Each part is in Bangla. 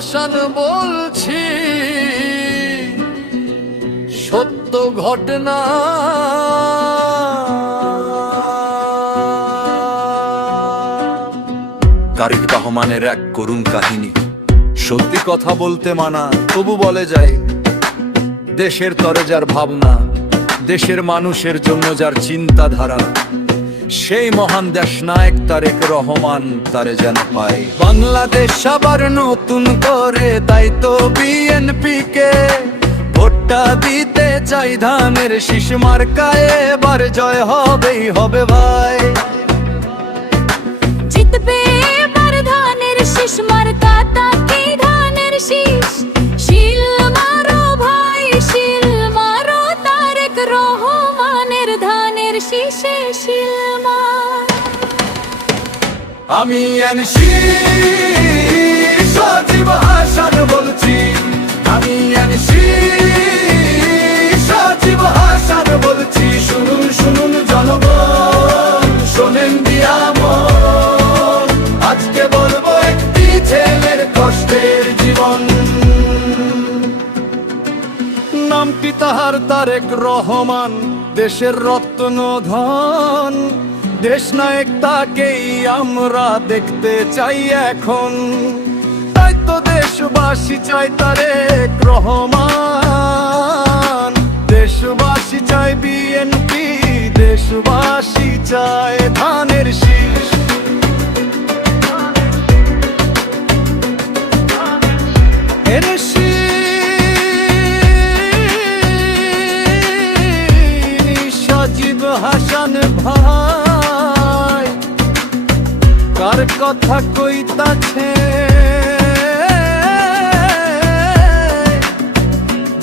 হাসান বলছি, সত্য ঘটনা। তারেক রহমানের এক করুণ কাহিনী। সত্যি কথা বলতে মানা, তবু বলে যায়, দেশের তরে যার ভাবনা, দেশের মানুষের জন্য যার চিন্তাধারা, সেই মহান দেশনায়ক তারেক রহমান তারে যেন পায়। বাংলাদেশ আবার নতুন করে, তাই তো বিএনপি কে ভোটটা দিতে চাই। ধানের শীষ মার্কায় এবার জয় হবেই হবে ভাই। জিতবে এবার ধানের শীষ মার্কা, তাকেই ধানের শীষ। শিল মারো ভাই শিল মারো, তারেক রহমানের ধানের শীষে শিল মার। আমি এনসি সজীব হাসান বলছি, আমি এনসি সজীব হাসান বলছি। শুনুন শুনুন জনগণ, শোনেন দিয়া মন, আজকে বলবো একটি ছেলের কষ্টের জীবন। নামটি তাহার তারেক রহমান, দেশের রত্ন ধন। দেশ নায়ক তাকেই আমরা দেখতে চাই এখন, তাই তো দেশবাসী চাই তারেক রহমান। দেশবাসী চাই বিএনপি, দেশবাসী চায় ধানের শীষ। সজীব হাসান ভাই কার কথা কইতাছে,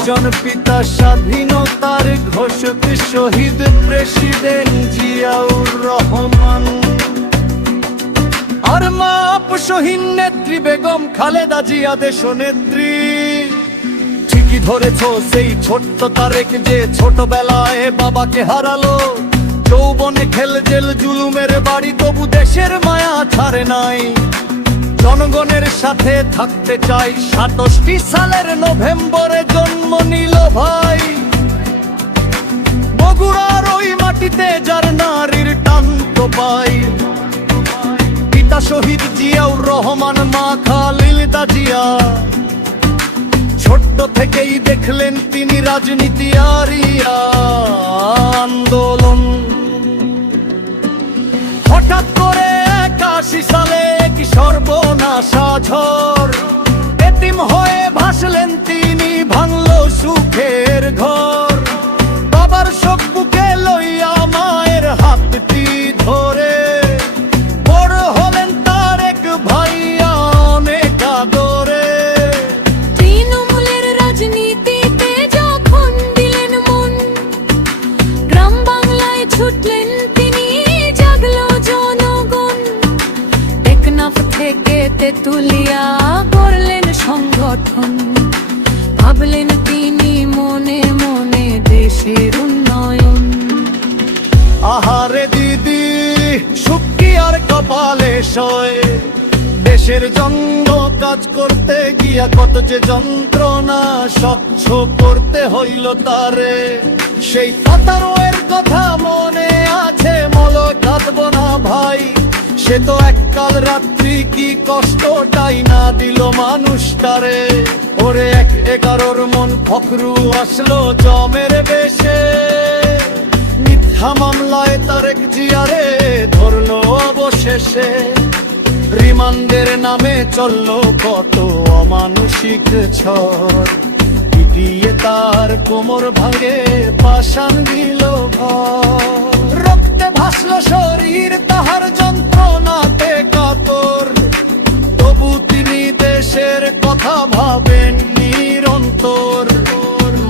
জনপিতা স্বাধীনতার ঘোষক শহীদ প্রেসিডেন্ট জিয়াউর রহমান। আর মাপ শহীদ নেত্রী বেগম খালেদা জিয়া দেশনেত্রী। ঠিকই ধরেছ, সেই ছোট্ট তারেক যে ছোটবেলায় বাবাকে হারালো। যৌবনে খেল জেল জুলুমের বাড়ি, তবু দেশের মায়া ছাড়ে নাই। জনগণের সাথে থাকতে চাই, ৬৭ সালের নভেম্বরে জন্ম নিল ভাই। বগুড়ার ওই মাটিতে যার নারীর টান তো পাই। পিতা শহীদ জিয়াউর রহমান, মা খালেদা জিয়া। ছোট্ট থেকেই দেখলেন তিনি রাজনীতি আর আন্দোলন। হঠাৎ করে ৮১ সালে কি সর্বনাশা ঝড়, এতিম হয়ে ভাসলেন তিনি, ভাঙল সুখের ঘর। বাবার শোক বুকে লইয়া মায়ের হাতটি ধরে বড় হলেন তারেক ভাইয়া অনেক আদরে। তৃণমূলের রাজনীতিতে যখন দিলেন মন, গ্রাম বাংলায় ছুটলেন তিনি, জাগলো জনগণ। টেকনাফ থেকে তেতুলিয়া গড়লেন সংগঠন, ভাবলেন তিনি মনে মনে দেশের উন্নয়ন। আহারে দিদি সুখ কি আর কপালে সয়, দেশের জন্য কাজ করতে গিয়া কত যে যন্ত্রণা স্বচ্ছ করতে হইল তারে। সেই ১৭-এর কথা মনে আছে, মল কাঁদব না ভাই। সে তো এককাল রাত্রি কি কষ্টটাই না দিল মানুষটারে। ওরে ১/১১ মন ফখরু আসলো জমের বেশে, মিথ্যা মামলায় তারেক জিয়ারে ধরলো অবশেষে। রিমান্ডের নামে চললো কত অমানুষিক ঝড়, পিটিয়ে তার কোমর ভাঙে পাষাণ দিল ঘর। রক্তে ভাসলো শরীর তাহার যন্ত্রণাতে কাতর, তবু তিনি দেশের কথা ভাবেন নিরন্তর।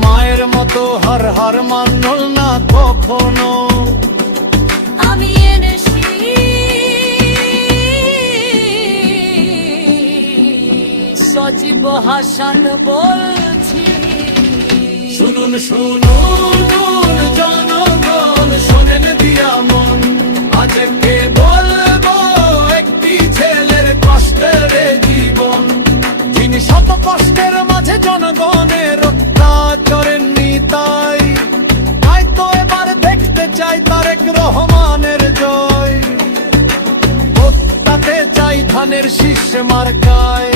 মায়ের মতো হার হার মানল না কখনো। আমি এনেছি সজীব হাসান বলছি, শুনুন শুনুন জনগণ, শোনেন দিয়া মন, আজকে বলবো একটি ছেলের কষ্টের জীবন। যিনি তিনি শত কষ্টের মাঝে জনগণের কাজ করেননি, তাই তো এবার দেখতে চাই তারেক রহমানের জয়। ভোটটাতে চাই ধানের শীষ মার্কায়,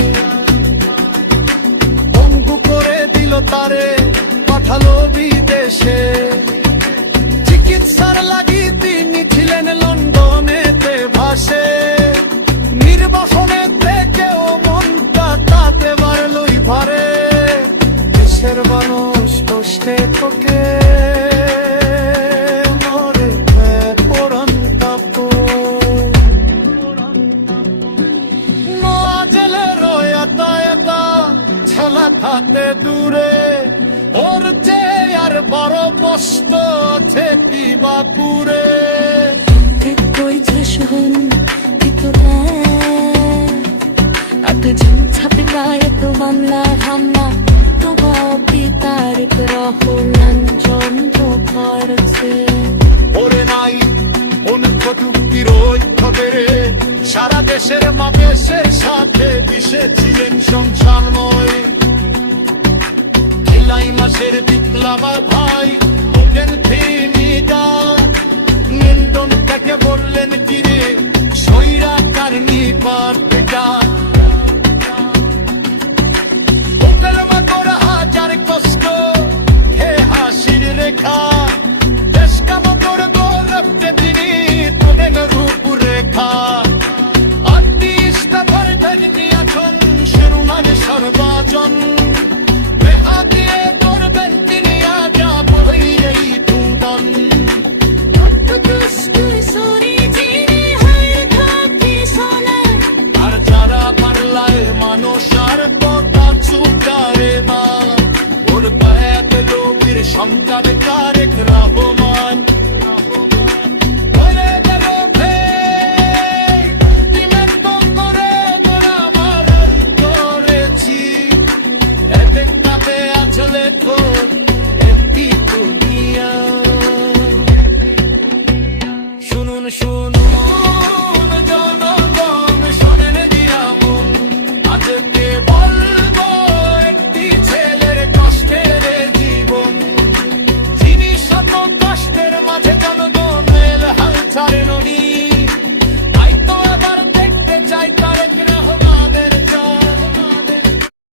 পঙ্গু করে দিল তারে, পাঠালো বিদেশে। চিকিৎসার লাগি তিনি ছিলেন লন্ডনেতে ভাসে, নির্বাসনে থেকেও মনটা তাতে বাড়লই ভারে। দেশের মানুষ কষ্টে তোকে মরে পরাণ কাপড়, জেলে রয়াতা একা ছেলা থাকে দূরে, ওর চেয়ে আর বড় কষ্ট আছে কি বাপুরে। কই যশোহন এত এত ঝাপে গায়ে তো মামলা হামলা, তোমার পিতার রহমান যন্ত্র করছে। ওরে নাই অনুপযুক্তির ঐক্যে সারা দেশের মাপেশের সাথে মিশেছিলেন সংসারময়। জুলাই মাসের বিপ্লবা ভাই ওঠেন তিনি নিন্দন থেকে বললেন কিরে সৈরা কারণী পাটা, হাজার কষ্ট হে হাসির রেখা।